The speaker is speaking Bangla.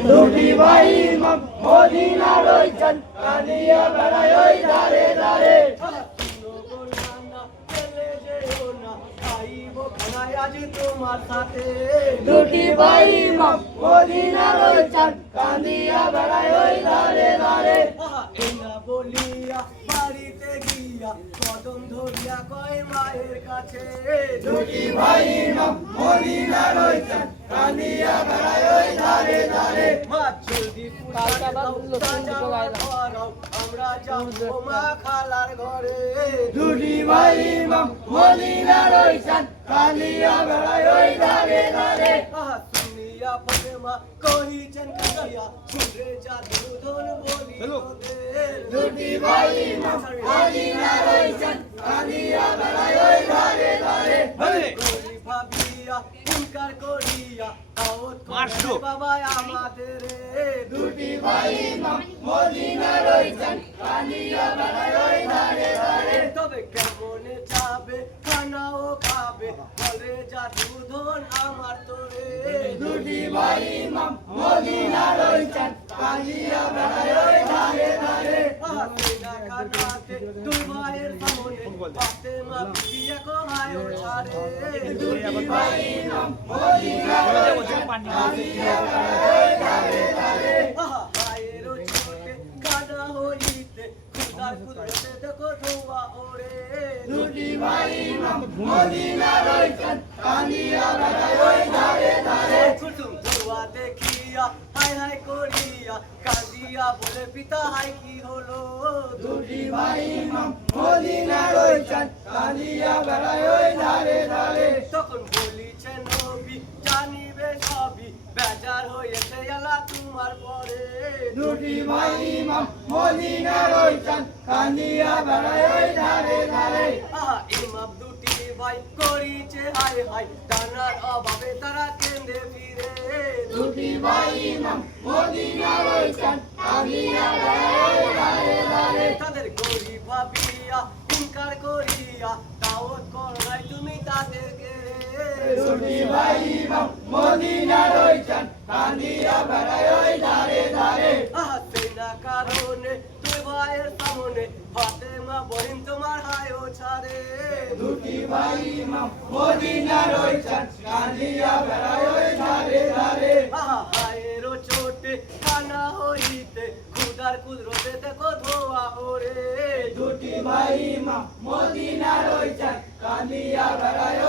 দুটি ভাই মদিনা রইছেন কাঁদিয়া বেড়ায় ওই ধারে ধারে দুটি ভাই মদিনা রইছেন কাঁদিয়া বেড়ায় ওই ধারে ধারে বলিয়া বাড়িতে গিয়া কদম ধরিয়া কয় মায়ের কাছে দুটি ভাই মদিনা রইছেন কাঁদিয়া বেড়ায় গাইলাম। আমরা যাব মা খালার ঘরে। দুটি ভাই ইমাম মদিনা রইছেন কাঁদিয়া বেড়ায় ওই ধারে ধারে। আহা, ফতেমা কহিছেন কাঁদিয়া ছুটে জাদু ধন বলি দুটি ভাই ইমাম মদিনা রইছেন কাঁদিয়া বেড়ায় ওই ধারে ধারে। ভাবিয়া হুঙ্কার করিয়া দাওয়াত বাবা আমাদের। ভাই ইমাম মদিনা রইছেন কাঁদিয়া বেড়ায় ওই কেমনে যাবে খানাও খাবে বলে আমার তোরে দুটি ভাই ইমাম মদিনা রইছেন কাঁদিয়া বেড়ায় ওই কমায় ছাড়ে দুটি ভাই ইমাম মদিনা রইছেন কাঁদিয়া বেড়ায় ওই ধারে ভাইয়েরও ছোটে কানা হইতে খুদার কুদরতে দেখো ধোয়া ওরে দুটি ভাই ইমাম মদিনা রইছেন কাঁদিয়া বেড়ায় ওই ধারে ধারে কুটুম ধোয়া দেখিয়া হাই হাই করিয়া কাঁদিয়া বলে পিতা হাই কি হলো? দুটি ভাই ইমাম মদিনা রইছেন কাঁদিয়া বেড়ায় ওই ধারে দুটি ভাই ইমাম মদিনা রইছেন কাঁদিয়া বেড়ায় ওই ধারে ধারে। ইমাম দুটি ভাই করিছে হাই হাই দানার অভাবে তারা কেঁদে ফিরে। দুটি ভাই ইমাম মদিনা রইছেন কাঁদিয়া বেড়ায় ওই ধারে ধারে। তাদের গরিব ভাবিয়া হুঙ্কার করিয়া দাওয়াত করাই তুমি তাদেরকে। দুটি ভাই ইমাম মদিনা রইছেন কাঁদিয়া বেড়ায় ওই ধারে ধারে আহা সেই না কারণে তুই ভাইয়ের সামনে বহিন তোমার হায়ও ছাড়ে দুটি ভাই ইমাম মদিনা রইছেন কাঁদিয়া বেড়ায় ওই ধারে ধারে। হায়ের চোটে কানা হইতে খুদার কুদরতে দেখো ধোয়া ওরে দুটি ভাই ইমাম মদিনা রইছেন কাঁদিয়া বেড়ায়